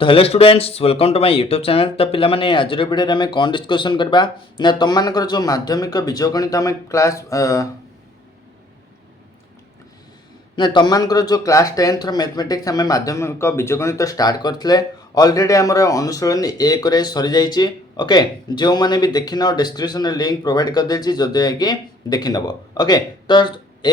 तो hello students welcome to my YouTube channel. तो पिला माने आज वीडियो में कौन डिस्कशन करबा ना तुम मानकर जो माध्यमिक बीजगणित आम क्लास ना तुम मानकर जो क्लास 10th मैथमेटिक्स आम माध्यमिक बीजगणित स्टार्ट करते ऑलरेडी आमर अनुशीलन 1 रे सरी जाइए। ओके जो मैंने भी देखी न डिस्क्रिप्शन लिंक प्रोवाइड कर देछि जदि कि देखि नब। ओके तो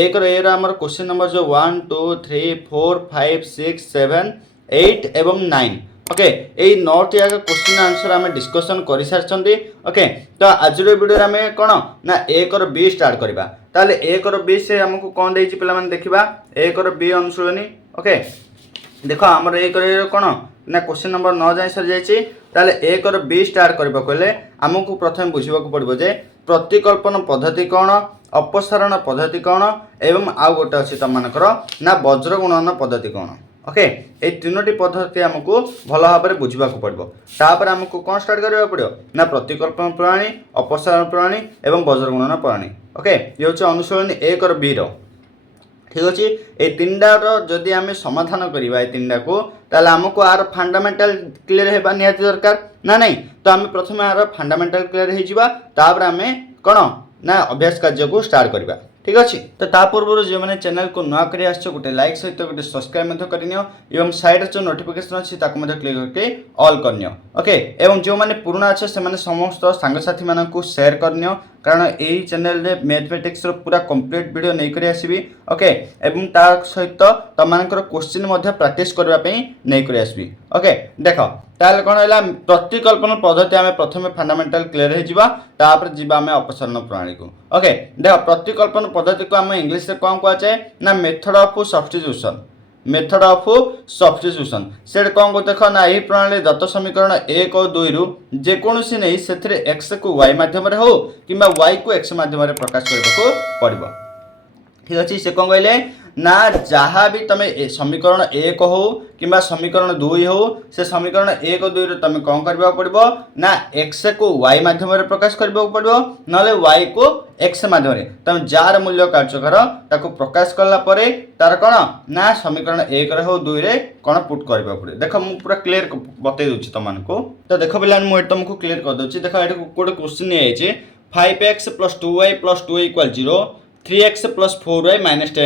1 रो ए रो आमर क्वेश्चन नंबर जो 1 2 3 4 5 6 7 8 एवं 9 ओके यही 9टी आगे क्वेश्चन आंसर आम डिस्कसन कर सारी। ओके तो आज वीडियो आम कौन ना 1 रो बी स्टार्ट करवा। ताले 1 रो बी से आमको कौन देछि पिला माने देखिबा 1 रो बी अनुशीलनी। ओके देखो आमर 1 रो कौन ना क्वेश्चन नंबर 9 जाए सरी जाइए। ताले 1 रो बी स्टार्ट करबा कहले आमको प्रथम बुझिबाकू पड़बो जे प्रतिकल्पन पद्धति कौन अपसारण पद्धति कौन एवं आउ गोटे अच्छी तुम मानकर ना वज्र गुणन पद्धति कौन। ओके ये तीनोटी पद्धति आमको भल भाव में बुझा पड़ो। तापर आमको कौन स्टार्ट करने पड़ो ना प्रतिकल्पन प्रणाली अपसारण प्रणाली एवं वज्र गुणन प्रणाली। ओके ये हूँ अनुशीलन 1 रो बी रो। ठीक अच्छे ये तीनटार जदि आम समाधान करवा ये तीनटा को ताल आमको आर फंडामेंटल क्लीयर होगा निहाती दरकार ना नहीं। तो आम प्रथम आर फंडामेंटल क्लीयर होपर आम कौन ना अभ्यास कार्य को स्टार्ट करवा। ठीक अच्छे तो ता पूर्व जो मैंने चैनल को नुआ कर गोटे लाइक सहित गोटे सब्सक्राइब कर साइड जो नोटिफिकेशन अच्छी क्लिक करके ऑल करनी। ओके एवं जो मैंने पुराना अच्छे से समस्त सांगसाथी मानक शेयर करनी कारण यही चैनल रे मैथमेटिक्स पूरा कंप्लीट वीडियो नहीं करी आसबी। ओके एवं तार सहित तुम मानकर क्वेश्चन प्रैक्टिस करने नहीं करी आसबी। ओके देख ताल कौन है प्रतिकल्पन पद्धति आम प्रथम फंडामेंटल क्लियर होपर जीवा आम अपसारण प्रणाली को। ओके देख प्रतिकल्पन पद्धति को आम इंग्लिश में कौन कहुए ना method of substitution. Method of substitution से कौन को देख ना यही प्रणाली दत्त समीकरण 1 और 2 रु जेकोसी नहीं से एक्स को वाई मध्यम हो कि वाई को एक्स मध्यम प्रकाश करने पड़ो। ठीक अच्छे से कौन कहले ना जहाँ भी तुम समीकरण 1 हो कि समीकरण 2 हो से समीकरण 1 और 2 तुम कौन करने पड़ो ना एक्स को वाई मध्यम प्रकाश करने पड़ो ना वाई को एक्स मध्यम तुम जार मूल्य कार्य कर ताको प्रकाश कलापर तार कौन ना समीकरण 1 हो 2 कौन पुट करने पड़े। देख मुझे पूरा क्लीयर बतई दूसरी तुमको। तो देख पे मुझे तुमको क्लीयर कर दूसरी। देख ये गोटे क्वेश्चन नहीं 5x + 2y + 2 = 0 3x + 4y - 10 =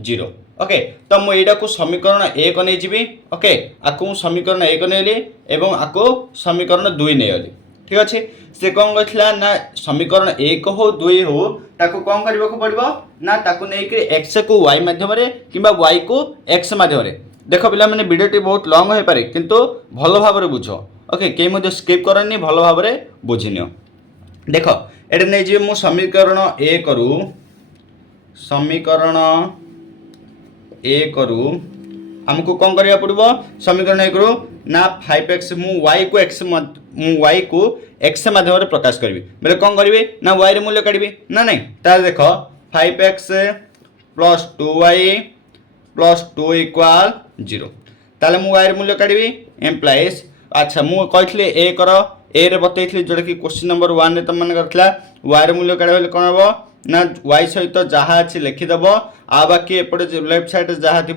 0। Okay तो मुझे यहाँ को समीकरण 1 नहीं जी। ओके आपको समीकरण 1 नहीं एवं आपको समीकरण 2 नहीं। ठीक अच्छे से कौन कहला ना समीकरण 1 हो 2 हो ताको कौन करने को पड़ो ना ताको नहीं एक्स को वाई मध्यम कि वाई को एक्स मध्यम। देख पिला मैंने वीडियोटी बहुत लंग हो पारे किंतु भल भाव में बुझ। ओके कहीं स्किप करनी भल भाव में बुझिनियो। देख ये नहीं जी मु समीकरण 1 रु समीकरण 1 रु हमको कौन करने पड़ो समीकरण 1 रु ना 5x मु y को x माध्यम प्रकाश करी बोले कौन करी ना y रे मूल्य काढ़ी ना नहीं। तार देख 5x + 2y + 2 = 0 ताले मु y रे मूल्य काढ़ी एम्प्लाइज। अच्छा मु कही एक ए रे बतई जोटा कि क्वेश्चन नंबर 1 रे तुम करथिला y रे मूल्य काढ़े कौन हम ना y सहित जहाँ अच्छी लिखिदेव आ बाकी एपटे लेफ्ट साइड जहाँ थी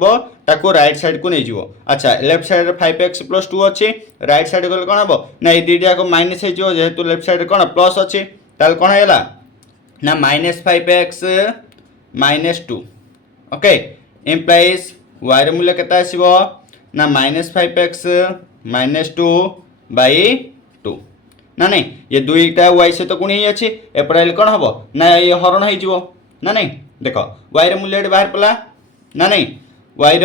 ताको राइट साइड को नहीं जीवो। अच्छा लेफ्ट साइड 5x + 2 अच्छी राइट साइड गले कौन हम ना ये दुईटा को माइनस हो जेहेतु लेफ्ट साइड कौन प्लस अच्छी ताल कौन है ना -5x - 2। ओके एम्प्लाइज y रे मूल्य केता आसीबो ना -5x - 2 / 2 ना नहीं ये दुईटा वाई सहित गुण ही अच्छी एपटे कौन हम ना ये हरण हो ना नहीं। देख वाई मूल्य बाहर पड़ा ना नहीं वाई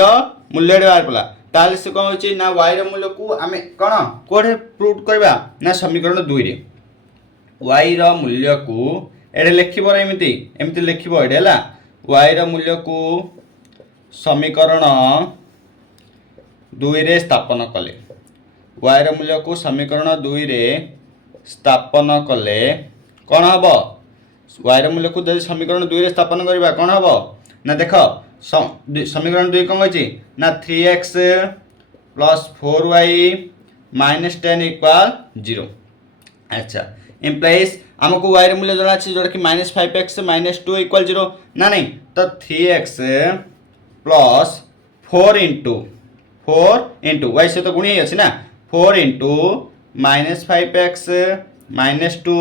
मूल्य बाहर पड़ा ताल से कौन हो ना वाई मूल्य को आम कौन कौटे प्रूव करवा ना समीकरण 2 रे वाई मूल्य को ये लिखब एमती एमती लिखब ये वाई मूल्य को समीकरण 2 रे स्थापन कले वाई मूल्य को समीकरण 2 रे स्थापन कले कौन हम वाई मूल्य को जब समीकरण 2 रे स्थापन करवा कौन हम ना देख समीकरण 2 कौन कही ना 3x + 4y - 10 = 0। अच्छा एम्प्लाइज आमको वाई मूल्य जना अच्छी जोटा कि -5x - 2 = 0 ना नहीं। तो 3x + 4 × 4 इंटू वाई सहित गुणी अच्छी ना 4 इंटू -5x -2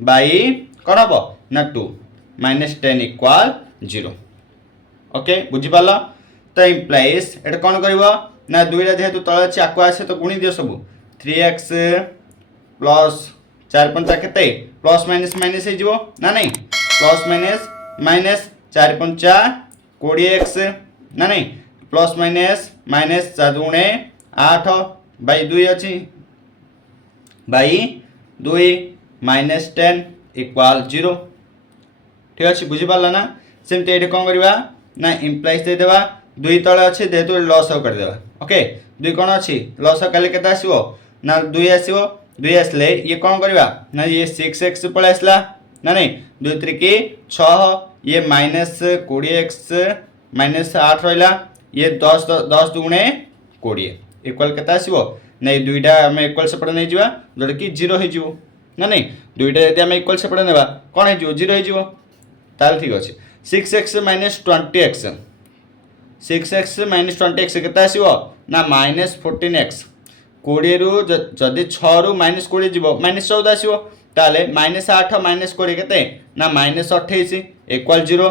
बाई कौन हम ना 2 -10 इक्वाल 0 ओके बुझीपार तो इम्प्लाइज एटा कौन कर ना दुईटा जेहेतु तले अच्छे आकुआ सहित गुणी दियो सब 3x प्लस 4 पंचा केते प्लस माइनस माइनस हो ना नहीं प्लस माइनस माइनस 4 पंचा 20x ना नहीं प्लस माइनस माइनस 4 दुणे 8 बाई 2 अच्छी बाई 2 -10 इक्वाल 0 ठीक अच्छे बुझीपार ना सेमती ये कौन करवा ना इम्प्लाइज देदेवा 2 तले अच्छे जेहेतु लस करदेवा ओके 2 कौन अच्छी लस कले के आसो ना 2 आसो 2 आसले ये कौन करवा ना ये 6x पलि आसला ना नहीं 2 3 6 ये -20x -8 रहा ये 10 10 दुणे 20 इक्वाल के आसो ना ये दुईटा आम इक्वाल सेपटे नहीं जावा जोटा कि 0 हो ना नहीं दुईटा यदि आम इक्वाल सेपटे ना कौन हो 0 हो ताल ठीक अच्छे 6x -20x 6x -20x के ना -14x 20 रु जदि 6 रु -20 जीव -14 आसो ताले -8 -20 के ना -28 इक्वाल 0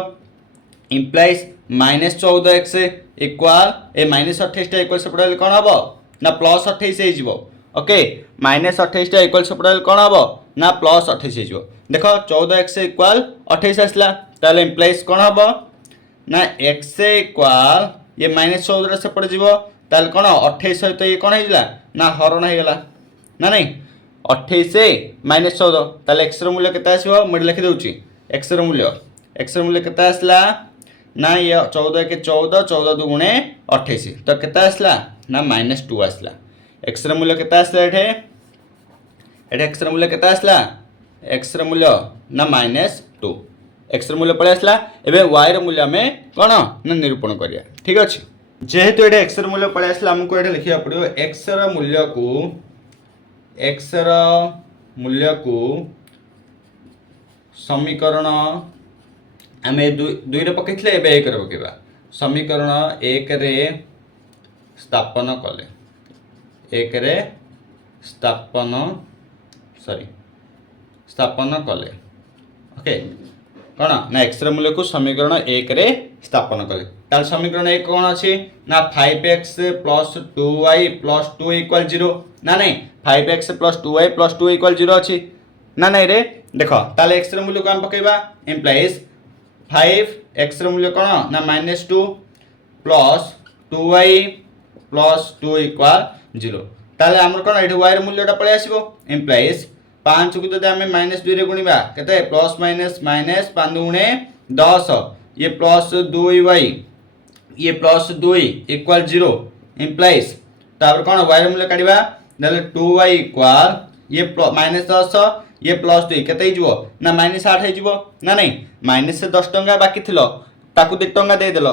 इम्प्लाइज -14x इक्वाल ए -28 इक्वाल सेपटे कौन हम ना +28 हो ओके -28 इक्वाल सेपटे कौन हम ना +28 हो देख 14x इक्वाल 28 आसला ताले इम्प्लाइज कौन हम ना x इक्वाल ये -14 सेपटे जीव ताले कौन 28 सहित ये कौन होगा ना हरण होगा ना नहीं 28 -14 ताले x मूल्य के आसो मुझे लिखिदे x मूल्य के आसला ना ये 14 के 14 14 दुगुणे 28 तो के आसला ना -2 आसला x मूल्य के आसला ये x मूल्य के आसला x मूल्य ना -2 x मूल्य पड़े आसला एवं y मूल्य आम कौन ना निरूपण करिया ठीक अच्छे जेहेतु ये x मूल्य पड़े आसला आमको ये लिखा पड़ो x मूल्य को समीकरण आम दुई पकई एक पकेबा समीकरण 1 रे स्थापन कले 1 रे स्थापन कले ओके कौन ना x मूल्य को समीकरण 1 रे स्थापन कले ताल समीकरण 1 कौन अच्छी ना 5x + 2y + 2 इक्वल 0 ना नहीं 5x + 2y + 2 इक्वल 0 अच्छी ना नहीं रे देख ताल x मूल्य को आम पकेबा इम्प्लाइज 5x मूल्य कौन ना -2 + 2y + 2 इक्वल 0 ताले आमर कौन ये y मूल्यटा पलि आसो इम्प्लाइज 5 को जब आम -2 रे गुणिबा केते प्लस माइनस माइनस 5 गुणे 10 ये +2y ये +2 इक्वल 0 इम्प्लाइज तापर कौन y मूल्य काढिबा देले 2y इक्वल ये -10 ये +2 केते हिजो ना -8 हिजो ना नहीं -10 टंका बाकी थिलो ताकू 2 टंका दे देलो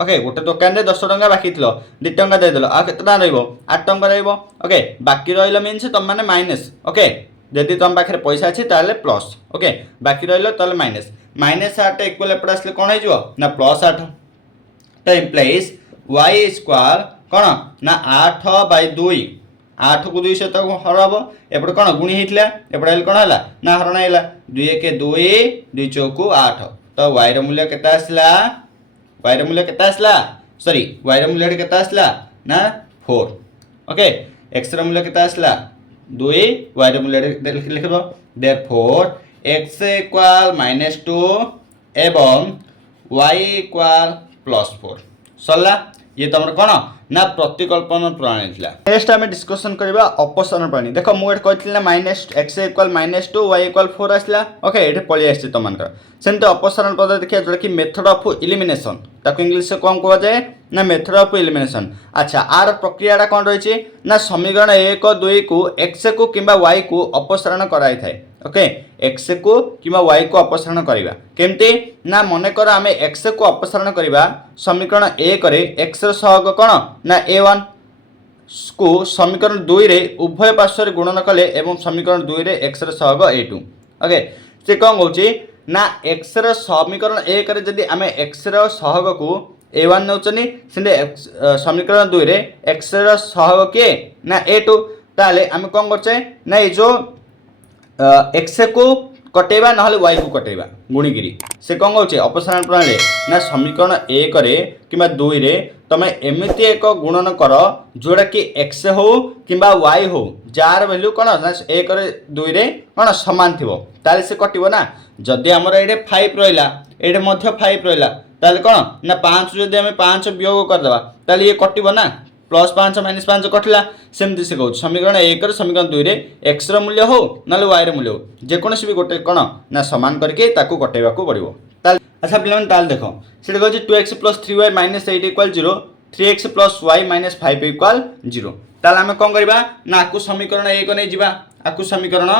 ओके गोटे दुकान में 10 टंका बाकी थी 2 टंका देदेल आ के 8 टंका रही ओके बाकी रहा मीनस तुम मैंने माइनस ओके जदि तुम पाखे पैसा अच्छी ताले प्लस ओके बाकी रहा माइनस -8 इक्वल एपटे आसले कौन हो ना +8 तो इम्प्लाइज y स्क्वायर कौन ना 8/2 8 को 2 सहित हर हम एपटे कौन गुणी होता एपटे कौन है ना हरण है 2 1 2 2 चौकु 8 तो y मूल्य के आसला y मूल्य के आसला सॉरी y मूल्य के आसला ना 4 ओके x मूल्य के आसला 2 y मूल्य लिख दो देयरफॉर x इक्वल -2 एवं y इक्वल +4 सरला ये तुम कौन ना प्रतिकल्पन प्रणाली थिला नेक्स्ट आम डिस्कसन करबा अपसारण प्रणाली देखो मुझे कहती ना -x इक्वल -2 y इक्वल 4 आसला ओके ये पलि आसी तुम सेमती अपसारण पद्धति देखिए जोटा कि मेथड ऑफ इलिमिनेशन ताको इंग्लिश से कौन कह जाए ना मेथड ऑफ इलिमिनेशन अच्छा आर प्रक्रिया कौन रही ना समीकरण 1 2 को x को किंबा y को अपसारण कराई थाए ओके x को किंबा y को अपसारण करवा केमती ना मन कर आम x को अपसारण करवा समीकरण 1 रे x सहग कौन ना a1 को समीकरण 2 रे उभय पार्श्व गुणन कले एवं समीकरण 2 रे x सहग a2 ओके से कौन कौची ना x समीकरण 1 रे जदि आम x सहग को a1 ନେଉଛନ୍ତି ସେମିତି ସମୀକରଣ 2 ରେ x ର ସହଗ କିଏ ନା a2 ତାହେଲେ ଆମେ କ'ଣ କରୁଛେ ନା ଏ ଯୋଉ x को कटेवा ना y को कटेवा गुणिकी से कौन कौन अपसारण प्रणाली ना समीकरण 1 कि 2 रे तुम एमती एक गुणन कर जोड़ा कि x हो कि y हो जार वैल्यू कौन ना 1 2 रे कौन सामान थी ताले से कटिव ना जदि आमर ये 5 रहा ये 5 रहा ताले कौन ना 5 जदि आम 5 वियोग करदे ताले ये कटिव ना +5 -5 कटिला सेमती से कहूँ समीकरण 1 समीकरण 2 रे x रो मूल्य हो ना y रो मूल्य हो जेकोसी भी गोटे कौन ना समान करके ताकू कटेवा को पड़ो। अच्छा पे ताल देख से कहूँ 2x + 3y - 8 = 0 3x + y - 5 = 0 ताल आम कौन करवा ना आपको समीकरण 1 नहीं जावा आपको समीकरण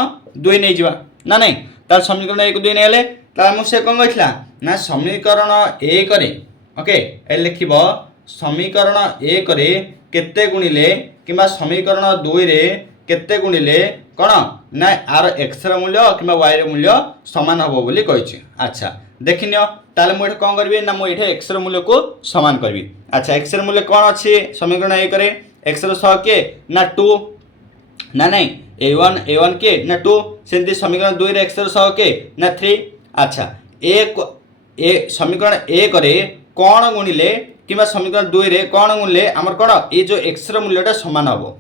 2 नहीं जावा ना नहीं ताल समीकरण 1 2 नहीं ताल से कौन कहला ना समीकरण 1 रे ओके ए लिखिबो समीकरण 1 रे केते गुणिले किंबा समीकरण 2 रे केते गुणिले कौन ना आर x रो मूल्य कि y रो मूल्य समान हबो बोली कहिछि। अच्छा देखिनियो ताले मु एठे कोन करबी ना मु एठे x रो मूल्य को समान करबी। अच्छा x रो मूल्य कोन अछि समीकरण 1 रे x रो सह के ना 2 ना नहीं a1 के ना 2 सेंती समीकरण 2 रे x रो सह के ना 3। अच्छा ए समीकरण 1 रे कोन गुणिले किंबा समीकरण 2 रे कोन गुणिले हमर कोन ए जो x रो मूल्यटा समान हबो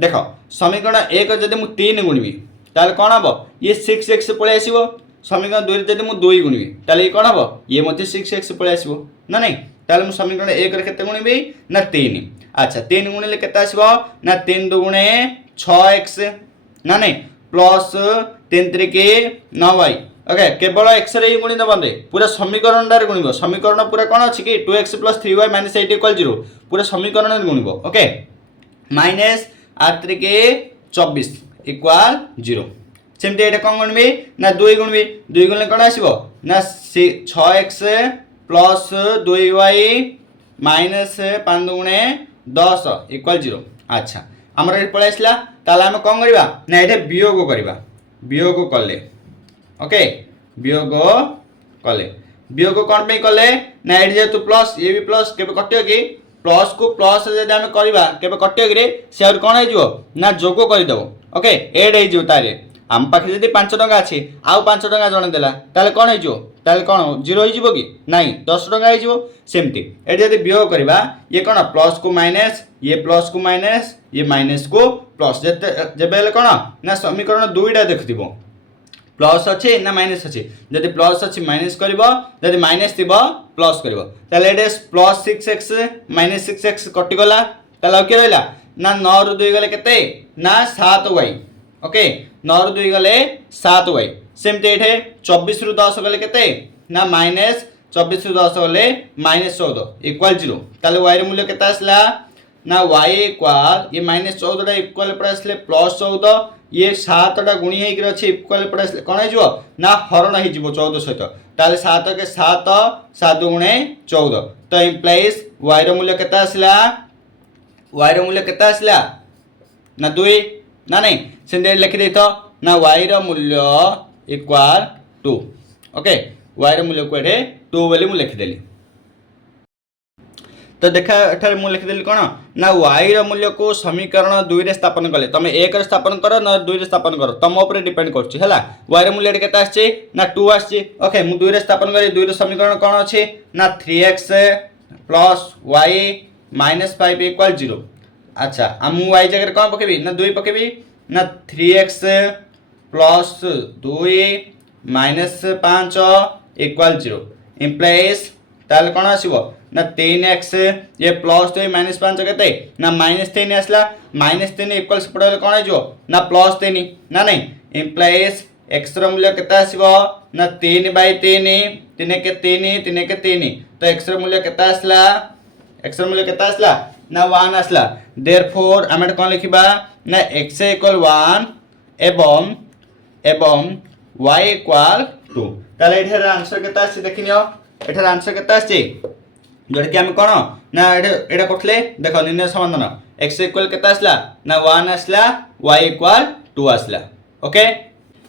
देख समीकरण 1 जदि मु 3 गुणिबी ताले कोन हबो ये 6x पळे आसीबो समीकरण 2 रे जदि मु 2 गुणिबी ताले ये कोन हबो ये मते 6x पळे आसीबो ना नहीं ताले मु समीकरण 1 रे केते गुणिबी ना 3। अच्छा 3 गुणिले केते आसीबो ना 3 2 गुणे 6x ना नहीं प्लस 3 3 के 9y ओके केवल x रे गुणी दबन रे पूरा समीकरण रे गुणिबो समीकरण पूरा कोन अछि कि 2x + 3y - 8 = 0 पूरा समीकरण रे गुणिबो ओके -8 के 24 = 0 सेमते एटा कोन गुणबी ना 2 गुणबी 2 गुणले कोन आसीबो ना 6x + 2y - 5 गुणे 10 = 0। अच्छा हमर ए पळे आसला ताला हम कोन करबा ना एटा वियोग कले ओके वियोग कौन पे कले ना ये जेतु प्लस ये भी प्लस के कटियो कि प्लस को प्लस जदि आम करबा केबे कटियो कि से और कोन हो ना जोग कर देबो ओके एड हो तारे आम पाखे जदि 5 टका अछि आउ 5 टका जण देला ताले कोन हो ताले कोन 0 हो कि नहीं 10 टका हो सेमती एड जदि वियोग करबा ये कोन प्लस को माइनस ये प्लस को माइनस ये माइनस को प्लस जेबे कोन ना समीकरण 2टा देखथिबो प्लस अच्छे ना माइनस अच्छे जदि प्लस अच्छी माइनस करिवो जदि माइनस थिबो प्लस करिवो ताले एडे प्लस 6x माइनस 6x कटि गला ताले के रहला ना 9 रु 2 गले केते ना 7y ओके 9 रु 2 गले 7y सेमते एठे 24 रु 10 गले केते ना माइनस 24 रु 10 गले -14 = 0 ताले y रे मूल्य केते आसला ना y = ये -14 टा इक्वल पर आसले +14 ये 7टा गुणी हे कि अछि इक्वल पर आसले कोन हे ना हरण हे 14 सहित ताले 7 के 7 7 गुणे 14 तो इम्प्लाइज y रो मूल्य केते आसला ना 2 ना नहीं सेंदे लिखि देतो ना y रो मूल्य = 2 ओके y रो मूल्य को एठे 2 बोली मु लिखि देली। तो देखा एठारे मु लिखिदेली कोन ना y रो मूल्य को समीकरण 2 रे स्थापन कले तुम 1 रे स्थापन कर ना 2 रे स्थापन कर तुम ऊपर डिपेंड करछि हला y रो मूल्य केते आछि ना 2 आछि ओके मु 2 रे स्थापन करी 2 रो समीकरण कोन अछि ना 3x + y - 5 = 0। अच्छा हम y जगह कोन पकेबी ना 2 पकेबी ना 3x + 2 - 5 = 0 इम्प्लाइज ताल कोन आसीबो ना 3x ये प्लस 2 -5 केते ना -3 आसला -3 इक्वल्स पड़ले कोन हो ना +3 ना नहीं इम्प्लाइज x रो मूल्य केते आसीबो ना 3/3 3 के 3 तो x रो मूल्य केते आसला ना 1 आसला देयरफॉर हम कोन लिखिबा ना x = 1 एवं y = 2 ताले एठर आंसर केते आसी देखिनियो एठर आंसर केते आसी जोड़ कि हम कोन ना एटा करथले देखो निर्णय समाधान x इक्वल केते आसला ना 1 आसला y इक्वल 2 आसला ओके।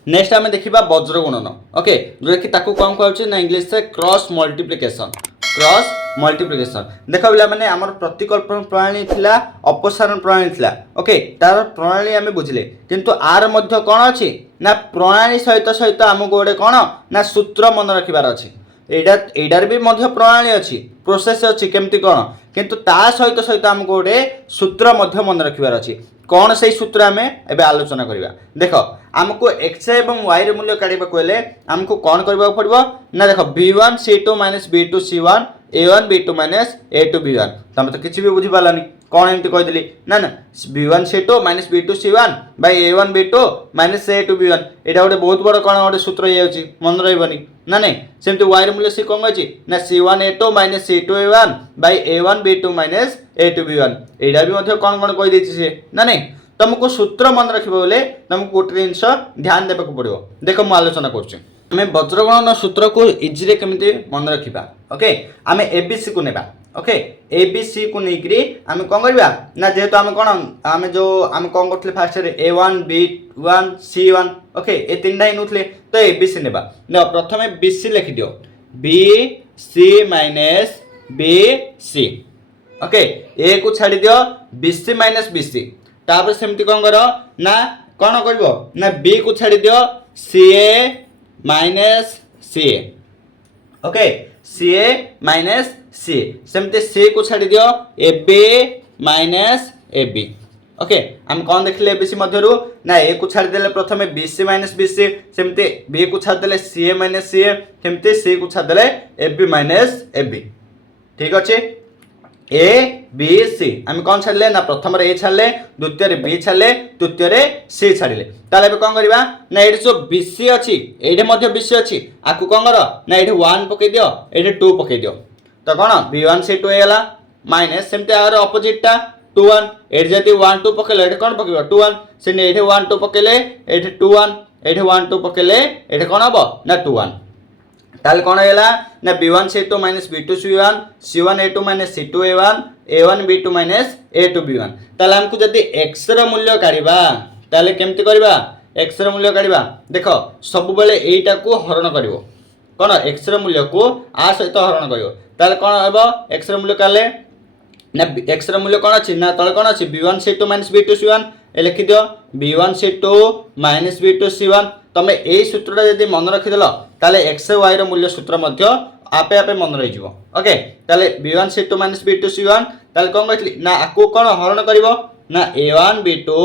नेक्स्ट हम देखिबा वज्र गुणन ओके जोड़ कि ताकू कोन कहउछि ना इंग्लिश से क्रॉस मल्टीप्लिकेशन क्रॉस मल्टीप्लिकेशन देख पिला माने आमर प्रतिकल्पन प्रणाली थिला अपसारण प्रणाली थिला ओके तार प्रणाली आमे बुझिले किंतु आर मध्य कोन अछि ना प्रणाली सहित सहित हमको गोटे कोन ना सूत्र मन रखिबार अछि एडार भी मध्य प्रणाली अच्छी प्रोसेस अच्छी केमती कौन किंतु ता सहित सहित आमको गोटे सूत्र मध्य मन रखिबार अच्छी कौन से सूत्र आम एबे आलोचना करवा देख आमको एक्स एवं वाई मूल्य काढ़ा कहले आमको कौन करबा पड़िबो ना देख b1 c2 minus b2 c1 a1 b2 minus a2 b1 तुम तो किसी भी बुझी पालानी कौन एमती कहीदेली ना ना b1 c2 minus b2 c1 bye a1 b2 minus a2 b1 एटा गोटे बहुत बड़ कौन गोटे सूत्र हो जाउची मन रहबनी ना नहीं सेमती y मूल्य सी कौन अछि ना c1 a2 minus c2 a1 bye a1 b2 minus a2 b1 एटा भी मध्य कौन कौन कहि देछि से ना नहीं तुमको सूत्र मन रखिबो बोले तुमको गोटे जिंस ध्यान देबा को पड़िबो देखो मु आलोचना करछु आमे वज्रगणन सूत्र को इजी रे केमिति मन रखिबा ओके आमे एबीसी को नेबा ओके एबीसी को नेकरी आमे कोन करबा ना जेहेतु आमे कोन आमे जो आमे कोन करथले फास्ट रे a1 b1 c1 ओके ए तीनटा इनुथले तो एबीसी नेबा न प्रथमे बीसी लिखि दियो bc माइनस bc ओके ए को छाडी दियो bc माइनस bc तापर सेमति कोन करो ना कोन करबो ना b को छाडी दियो ca minus ca okay ca minus c सेमते c को छाडी दियो ab माइनस ab ओके हम कौन देखले एबीसी मध्यरु ना ए को छाडी देले प्रथमे bc माइनस bc सेमते b को छाडी देले ca माइनस ca सेमते c को छाडी देले ab माइनस ab ठीक अछि ए बी सी आम कौन छाड़े ना प्रथम ए छाड़े द्वितीय रे बी छाड़े तृतीय रे सी छाड़े ताले कौन करबा ना ये जो बीसी अच्छी ये बीसी अच्छी आपको कौन कर ना ये 1 पकई दियो ये 2 पकई दियो तो कौन b1 से 2 होगा माइनस सेमती आर अपोजिटा 2 1 ये जब 1 2 पकड़े ये कौन पकड़ 2 1 से ये 1 2 पकड़े ये 2 1 ये 1 2 पकड़े ये कौन हम ना 2 1 ताल कौन है ना b1 c2 minus b2 c1 c1 a2 minus c2 a1 a1 b2 minus a2 b1 ताल हमको जदी x र मूल्य काढिबा ताले केमति करबा x र मूल्य काढिबा देखो सब बेले एटा को हरण करिवो कोन x र मूल्य को आ सहित हरण करिवो ताले कोन हेबो x र मूल्य काले ना x र मूल्य कोन अछि ना तळे कोन अछि b1 c2 minus b2 c1 ए लिखि दियो b1 c2 minus b2 c1 तमे एई सूत्रटा जदी मन रखि देलो ताले x y र मूल्य सूत्र मध्य आपे आपे मन रहि जिवो ओके ताले b1 c2 minus b2 c1 ताले कोन कहथि ना आकु कोन हरण करिवो ना a1 b2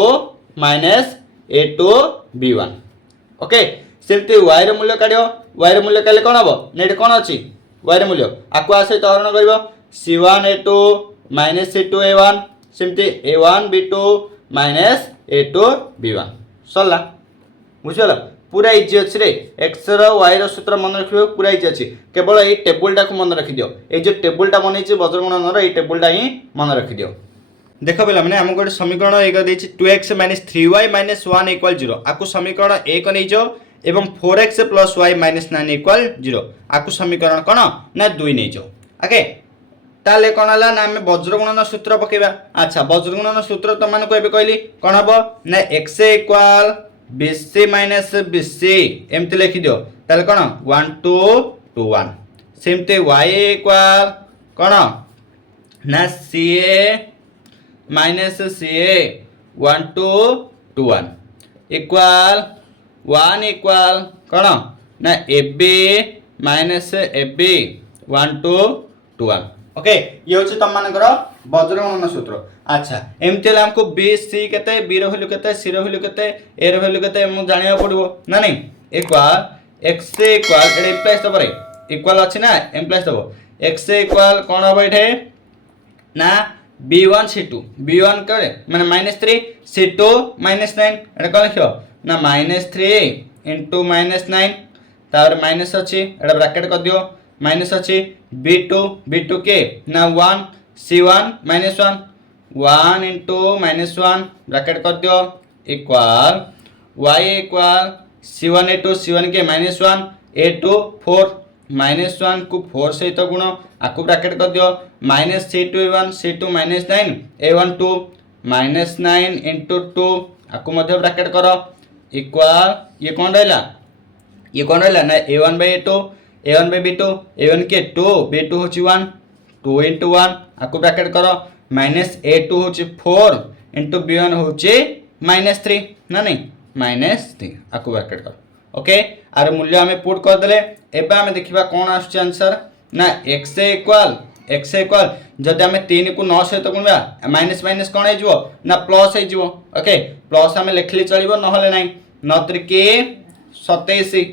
minus a2 b1 okay सेमते y र मूल्य काढियो y र मूल्य काले कोन हबो नेट कोन अछि y र मूल्य आकु आसे त हरण करिवो c1 a2 minus c2 a1 सेमते a1 b2 minus a2 b1 सरला बुझला पूरा इजी अच्छी रे एक्स वाई सूत्र मन रखियो पूरा इजी अच्छी केवल ये टेबुलटा को मन रखि दियो ए जो टेबुलटा बनैछि वज्रगणन रो ये टेबुलटा ही मन रखि दियो देखो बेला माने हमको गोटे समीकरण एक देछि 2x minus 3y minus 1 equal 0 आकु समीकरण 1 नै जो एवं 4x plus y minus 9 equal 0 आकु समीकरण कोन ना 2 नै जो ओके ताले कोन हला ना हम वज्रगणन सूत्र पकेबा अच्छा वज्रगणन सूत्र त मान को एबे कहली कोन हबो ना x equal bc minus bc एमती लिखि दियो ताले कोन 1 2 2 1 सेमते y इक्वल कोन ना ca minus ca 1 2 2 1 equal 1 equal कोन ना ab माइनस ab 1 2 2 1 ओके ये होछि तम मानकर वज्रगणन सूत्र अच्छा एमती हमको बी सी केते बी रो वैल्यू केते सी रो वैल्यू केते ए रो वैल्यू केते हम जानिया पड़िबो ना नहीं इक्वल x इक्वल एटा इम्प्लाइज तो परे इक्वल अछि ना इम्प्लाइज तो x इक्वल कोन होबो एठे ना b1 c2 b1 करे माने -3 c2 -9 एटा कोन लिखियो ना -3 into -9 तार माइनस अछि एटा ब्रैकेट कर दियो माइनस अच्छी b2 के ना 1 c1 -1 1 into -1 ब्रैकेट कर दियो equal y equal c1 a2 c1 के -1 a2 4 -1 को 4 सहित गुण आकु ब्रैकेट कर दियो -c2 a1 c2 -9 a1 2 -9 into 2 आकु मध्य ब्रैकेट करो इक्वल ये कौन रहला ना a1 by a2 a1 by b2 a1 के 2 b2 होची 1 2 into 1 आको ब्रैकेट करो माइनस a2 होची 4 into b1 होची -3 ना नहीं -3 आको ब्रैकेट करो ओके आर मूल्य हमें पुट कर देले एबे हमें देखिबा कोन आछे आंसर ना x इक्वल जदि हमें 3 को 9 सहित गुणवा माइनस माइनस कोन हे जिवो ना प्लस हे जिवो ओके प्लस हमें लिखली चलिबो नहले नाही 9 3 27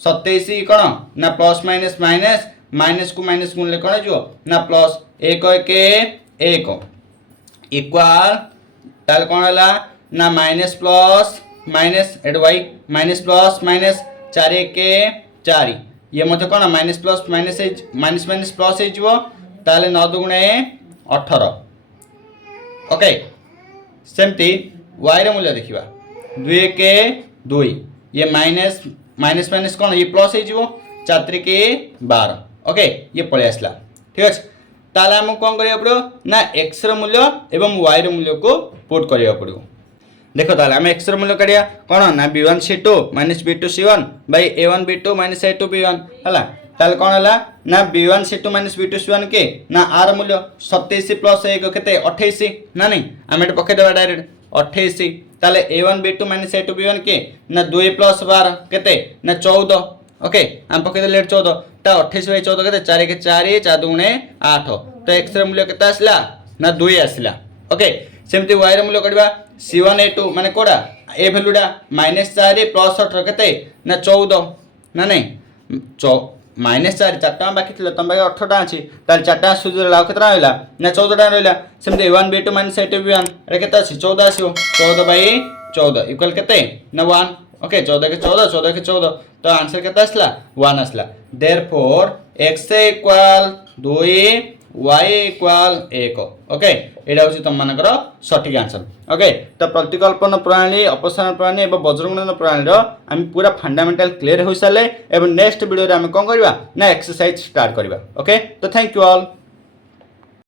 27 कोन ना प्लस माइनस माइनस माइनस को माइनस गुणले कोन हे जिवो ना प्लस 1 1 इक्वल ताल कोन हला ना minus plus minus add Y minus plus minus 4 के 4 ये मते कोन minus plus minus minus minus plus हे जिवो ताले 9 दुगुणे 18 ओके सेमती y रे मूल्य देखिबा 2 के 2 ये माइनस माइनस माइनस कोन ये प्लस हे जिवो 4 3 के 12 ओके ये पळे आसला ठीक अछि ताले हम कोन करिया पड़ो ना x रे मूल्य एवं y रे मूल्य को पुट करिया पड़ो देखो ताले हम x रे मूल्य करिया कोन ना b1 c2 b2 c1 bye a1 b2 a2 b1 हला ताले कोन हला ना b1 c2 b2 c1 के ना r मूल्य 27 प्लस 1 केते 28 ना नहीं हम एट पके देबा डायरेक्ट 28 ताले a1 b2 a2 b1 के ना 2 प्लस 12 केते ना 14 ओके हम पके दे लेट 14 ता 28 बाय 14 केते 4 के 4 4 दुने 8 तो x रे मूल्य केते आसला ना 2 आसला ओके सेमती y रे मूल्य कडिबा c1 a2 माने कोडा ए वैल्यूडा -4 प्लस 18 केते ना 14 ना नहीं -4 4 बाकी थिले तम बाकी 18 टा अछि ताल 4 टा सुजु लाउ केतरा होइला ना 14 टा रहइला सेमती a1 b2 a2 b1 रे केते अछि 14 आसियो 14 बाय 14 इक्वल केते ना 1 ओके 14 के 14 14 के 14 तो आंसर केते आसला 1 आसला therefore x equal 2 y equal 1 okay एडा होची तम मानकर सटीक आंसर ओके तो प्रतिकल्पन प्रणाली अपसारण प्रणाली एवं वज्रगुणन प्रणाली रो हम पूरा फंडामेंटल क्लियर होई साले एवं नेक्स्ट वीडियो रे हम कोन करबा ना एक्सरसाइज स्टार्ट करबा ओके तो थैंक यू ऑल।